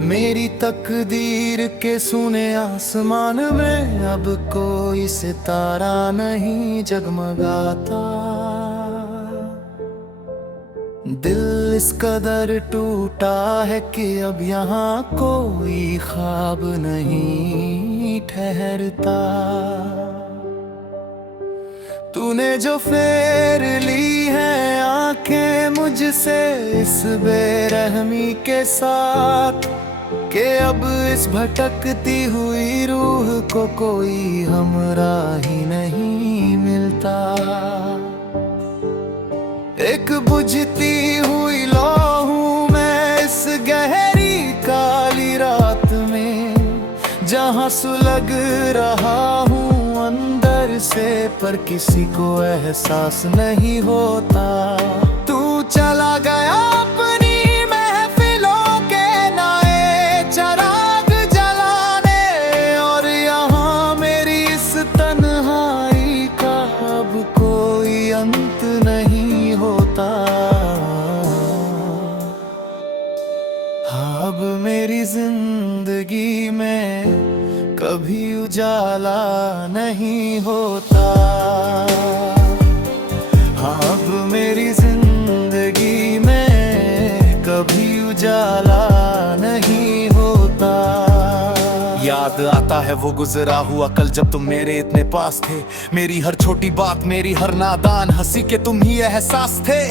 मेरी तकदीर के सुने आसमान में अब कोई सितारा नहीं जगमगाता। दिल इस कदर टूटा है कि अब यहाँ कोई ख्वाब नहीं ठहरता। तूने जो फेर ली है आंखें मुझसे इस बेरहमी के साथ, कि अब इस भटकती हुई रूह को कोई हमराही नहीं मिलता। एक बुझती हुई लौ हूं मैं इस गहरी काली रात में, जहां सुलग रहा हूं अंदर से पर किसी को एहसास नहीं होता। तू चला गया अपनी महफिलों के नए चराग जलाने, और यहाँ मेरी इस तन्हाई का अब कोई अंत नहीं होता। हाँ, अब मेरी जिंदगी में कभी उजाला नहीं होता। हाँ, अब मेरी जिंदगी में कभी उजाला नहीं होता। याद आता है वो गुजरा हुआ कल जब तुम मेरे इतने पास थे। मेरी हर छोटी बात, मेरी हर नादान हंसी के तुम ही एहसास थे।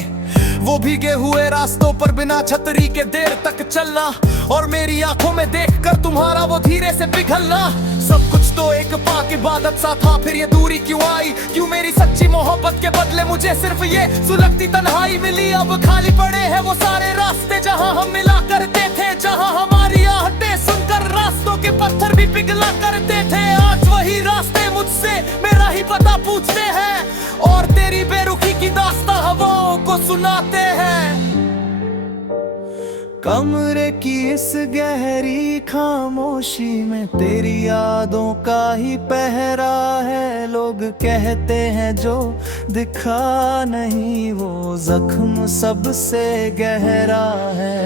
वो भीगे हुए रास्तों पर बिना छतरी के देर तक चलना, और मेरी आंखों में देखकर तुम्हारा वो धीरे से पिघलना। सब कुछ तो एक पाक इबादत सा था, फिर ये दूरी क्यों आई? क्यों मेरी सच्ची मोहब्बत के बदले मुझे सिर्फ ये सुलगती तन्हाई मिली? अब खाली पड़े हैं वो सारे रास्ते जहां हम मिला करते थे, जहां हमारी आहटें सुनकर रास्तों के पत्थर भी पिघला करते थे। आज वही रास्ते मुझसे मेरा ही पता पूछते हैं, और तेरी बेरुखी की दास्तां हवाओं को सुनाते हैं। कमरे की इस गहरी खामोशी में तेरी यादों का ही पहरा है। लोग कहते हैं जो दिखा नहीं वो जख्म सबसे गहरा है।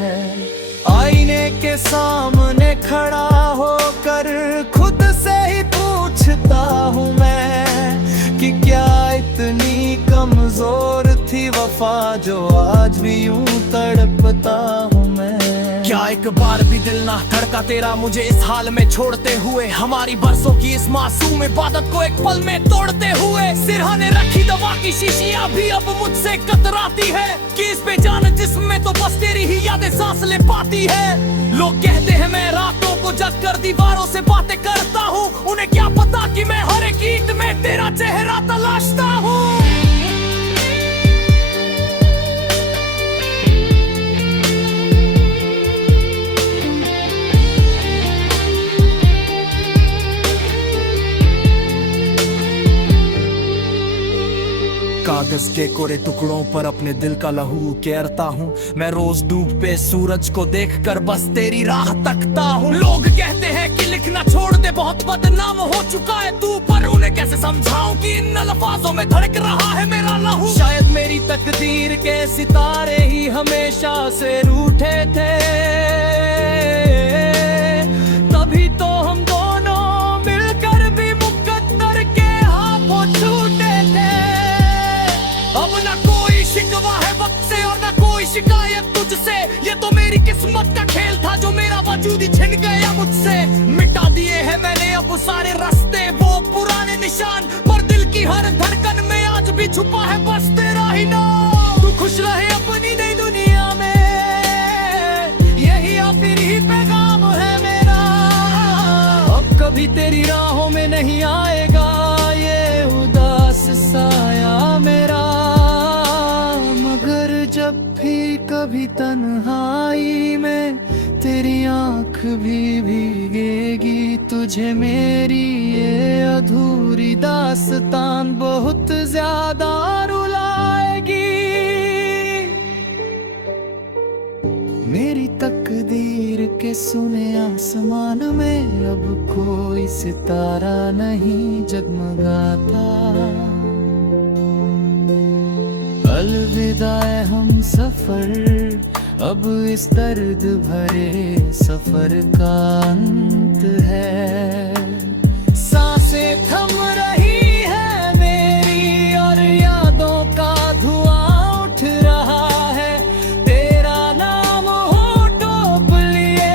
आईने के सामने खड़ा होकर खुद से ही पूछता हूँ मैं कि क्या इतनी कमजोर थी वफा जो आज भी यूं तड़पता हूँ मैं। क्या एक बार भी दिल ना धड़का तेरा मुझे इस हाल में छोड़ते हुए? हमारी बरसों की इस मासूम इबादत को एक पल में तोड़ते हुए। सिरहाने रखी दवा की शीशियां भी अब मुझसे कतराती है, कि इस बेजान जिस्म में तो बस तेरी ही यादें सांस ले पाती है। लोग कहते हैं मैं रातों को जग कर दीवारों से बातें करता हूँ, उन्हें क्या पता कि मैं हर एक ईंट में तेरा चेहरा तलाशता हूँ। कागज के कोरे टुकड़ों पर अपने दिल का लहू केरता हूँ मैं। रोज डूबते सूरज को देखकर बस तेरी राह तकता हूँ। लोग कहते हैं कि लिखना छोड़ दे, बहुत बदनाम हो चुका है तू, पर उन्हें कैसे समझाऊं कि इन अल्फाजों में धड़क रहा है मेरा लहू। शायद मेरी तकदीर के सितारे ही हमेशा से रूठे थे, तभी तो हम दोनों मिलकर भी मुकद्दर के हाथों छूटे थे। अब ना कोई शिकवा है वक्त से और ना कोई शिकायत तुझसे, ये तो मेरी किस्मत का खेल था जो मेरा वजूद ही छिन गया मुझसे। मिटा दिए हैं मैंने अब सारे रास्ते, वो पुराने निशान, पर दिल की हर धड़कन में आज भी छुपा है बस तेरा ही नाम। तू खुश रहे अपनी नई दुनिया में, यही आखिरी पैगाम है मेरा। अब कभी तेरी राहों में नहीं आएगा ये उदास साया मेरा, मगर जब भी कभी तन्हाई में तेरी आंख भी भीगेगी, तुझे मेरी ये अधूरी दास्तान बहुत ज्यादा रुलाएगी। मेरी तकदीर के सुने आसमान में अब कोई सितारा नहीं जगमगाता। अलविदा हम सफर, अब इस दर्द भरे सफर का अंत है। सांसें थम रही है मेरी और यादों का धुआं उठ रहा है। तेरा नाम होठों पे लिए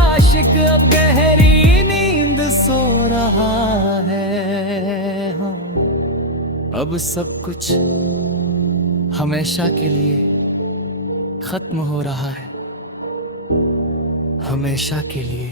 आशिक अब गहरी नींद सो रहा है। अब सब कुछ हमेशा के लिए खत्म हो रहा है, हमेशा के लिए।